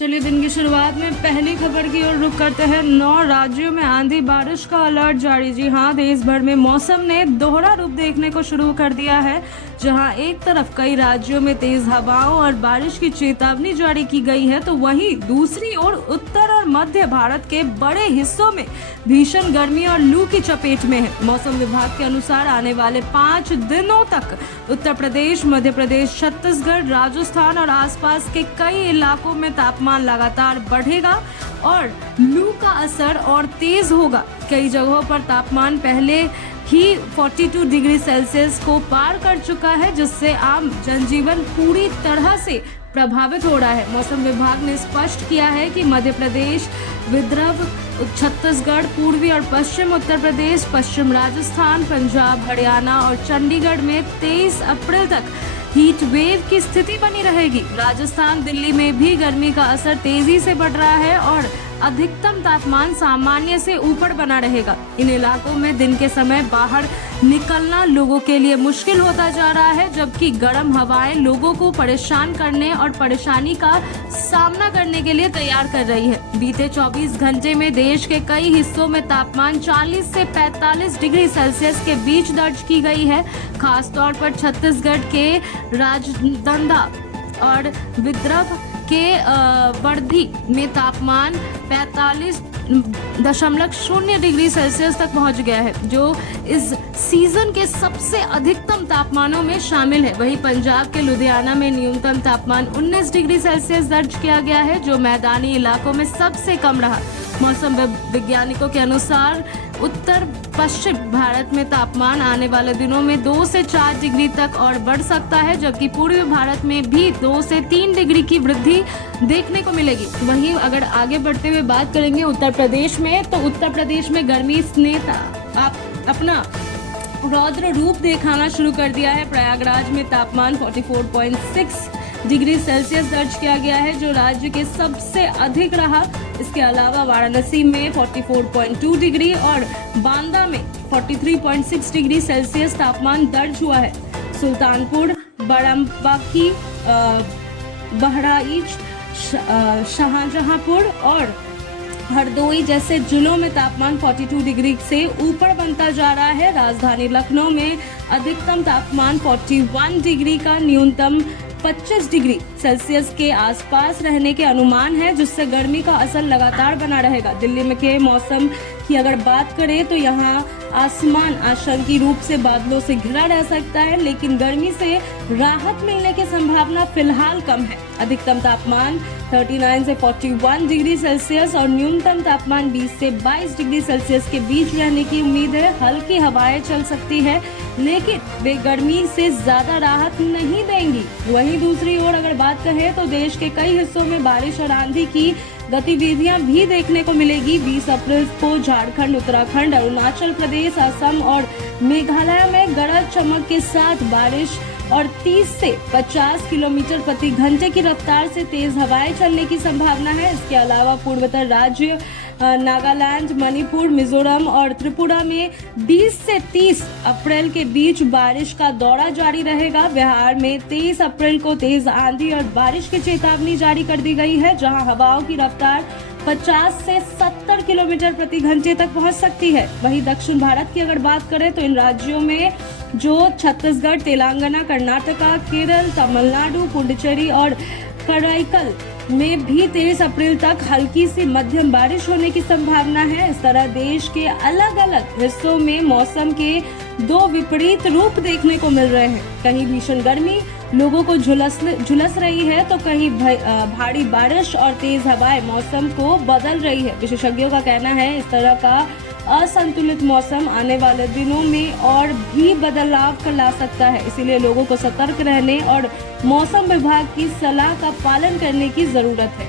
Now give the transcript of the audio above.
चलिए दिन की शुरुआत में पहली खबर की ओर रुख करते हैं। 9 राज्यों में आंधी बारिश का अलर्ट जारी। जी हां, देश भर में मौसम ने दोहरा रूप देखने को शुरू कर दिया है, जहां एक तरफ कई राज्यों में तेज हवाओं और बारिश की चेतावनी जारी की गई है, तो वहीं दूसरी ओर उत्तर और मध्य भारत के बड़े हिस्सों में भीषण गर्मी और लू की चपेट में है। मौसम विभाग के अनुसार आने वाले 5 दिनों तक उत्तर प्रदेश, मध्य प्रदेश, छत्तीसगढ़, राजस्थान और आसपास के कई इलाकों में तापमान लगातार बढ़ेगा और लू का असर और तेज होगा। कई जगहों पर तापमान पहले ही 42 डिग्री सेल्सियस को पार कर चुका है, जिससे आम जनजीवन पूरी तरह से प्रभावित हो रहा है। मौसम विभाग ने स्पष्ट किया है कि मध्य प्रदेश, विदर्भ, छत्तीसगढ़, पूर्वी और पश्चिम उत्तर प्रदेश, पश्चिम राजस्थान, पंजाब, हरियाणा और चंडीगढ़ में 23 अप्रैल तक हीट वेव की स्थिति बनी रहेगी। राजस्थान, दिल्ली में भी गर्मी का असर तेजी से बढ़ रहा है और अधिकतम तापमान सामान्य से ऊपर बना रहेगा। इन इलाकों में दिन के समय बाहर निकलना लोगों के लिए मुश्किल होता जा रहा है, जबकि गर्म हवाएं लोगों को परेशान करने और परेशानी का सामना करने के लिए तैयार कर रही है। बीते 24 घंटे में देश के कई हिस्सों में तापमान 40 से 45 डिग्री सेल्सियस के बीच दर्ज की गई है। खासतौर पर छत्तीसगढ़ के राजनांदगांव और विदर्भ के वर्धी में तापमान 45.0 डिग्री सेल्सियस तक पहुंच गया है, जो इस सीजन के सबसे अधिकतम तापमानों में शामिल है। वहीं पंजाब के लुधियाना में न्यूनतम तापमान 19 डिग्री सेल्सियस दर्ज किया गया है, जो मैदानी इलाकों में सबसे कम रहा। मौसम वैज्ञानिकों के अनुसार उत्तर पश्चिम भारत में तापमान आने वाले दिनों में 2 से 4 डिग्री तक और बढ़ सकता है, जबकि पूर्वी भारत में भी 2 से 3 डिग्री की वृद्धि देखने को मिलेगी। वहीं अगर आगे बढ़ते हुए बात करेंगे उत्तर प्रदेश में, तो उत्तर प्रदेश में गर्मी ने अपना रौद्र रूप दिखाना शुरू कर दिया है। प्रयागराज में तापमान 44.6 डिग्री सेल्सियस दर्ज किया गया है, जो राज्य के सबसे अधिक रहा। इसके अलावा वाराणसी में 44.2 डिग्री और बांदा में 43.6 डिग्री सेल्सियस तापमान दर्ज हुआ है। सुल्तानपुर, बाराबंकी, बहराइच, शाहजहांपुर और हरदोई जैसे जिलों में तापमान 42 डिग्री से ऊपर बनता जा रहा है। राजधानी लखनऊ में अधिकतम तापमान 41 डिग्री का न्यूनतम 25 डिग्री सेल्सियस के आसपास रहने के अनुमान है, जिससे गर्मी का असर लगातार बना रहेगा। दिल्ली में के मौसम की अगर बात करें तो यहाँ आसमान आंशिक रूप से बादलों से घिरा रह सकता है, लेकिन गर्मी से राहत मिलने की संभावना फिलहाल कम है। अधिकतम तापमान 39 से 41 डिग्री सेल्सियस और न्यूनतम तापमान 20 से 22 डिग्री सेल्सियस के बीच रहने की उम्मीद है। हल्की हवाएं चल सकती है, लेकिन वे गर्मी से ज्यादा राहत नहीं देंगी। वहीं दूसरी ओर अगर बात करें तो देश के कई हिस्सों में बारिश और आंधी की गतिविधियां भी देखने को मिलेगी। 20 अप्रैल को झारखंड, उत्तराखंड, अरुणाचल प्रदेश, असम और मेघालय में गरज चमक के साथ बारिश और 30 से 50 किलोमीटर प्रति घंटे की रफ्तार से तेज हवाएं चलने की संभावना है। इसके अलावा पूर्वोत्तर राज्य नागालैंड, मणिपुर, मिजोरम और त्रिपुरा में 20 से 30 अप्रैल के बीच बारिश का दौरा जारी रहेगा। बिहार में 23 अप्रैल को तेज आंधी और बारिश की चेतावनी जारी कर दी गई है, जहां हवाओं की रफ्तार 50 से 70 किलोमीटर प्रति घंटे तक पहुंच सकती है। वहीं दक्षिण भारत की अगर बात करें तो इन राज्यों में जो छत्तीसगढ़, तेलंगाना, कर्नाटका, केरल, तमिलनाडु, पुडुचेरी और कराईकल में भी 23 अप्रैल तक हल्की से मध्यम बारिश होने की संभावना है। इस तरह देश के अलग अलग हिस्सों में मौसम के 2 विपरीत रूप देखने को मिल रहे हैं। कहीं भीषण गर्मी लोगों को झुलस रही है, तो कहीं भारी बारिश और तेज हवाएं मौसम को बदल रही है। विशेषज्ञों का कहना है इस तरह का असंतुलित मौसम आने वाले दिनों में और भी बदलाव ला सकता है। इसीलिए लोगों को सतर्क रहने और मौसम विभाग की सलाह का पालन करने की जरूरत है।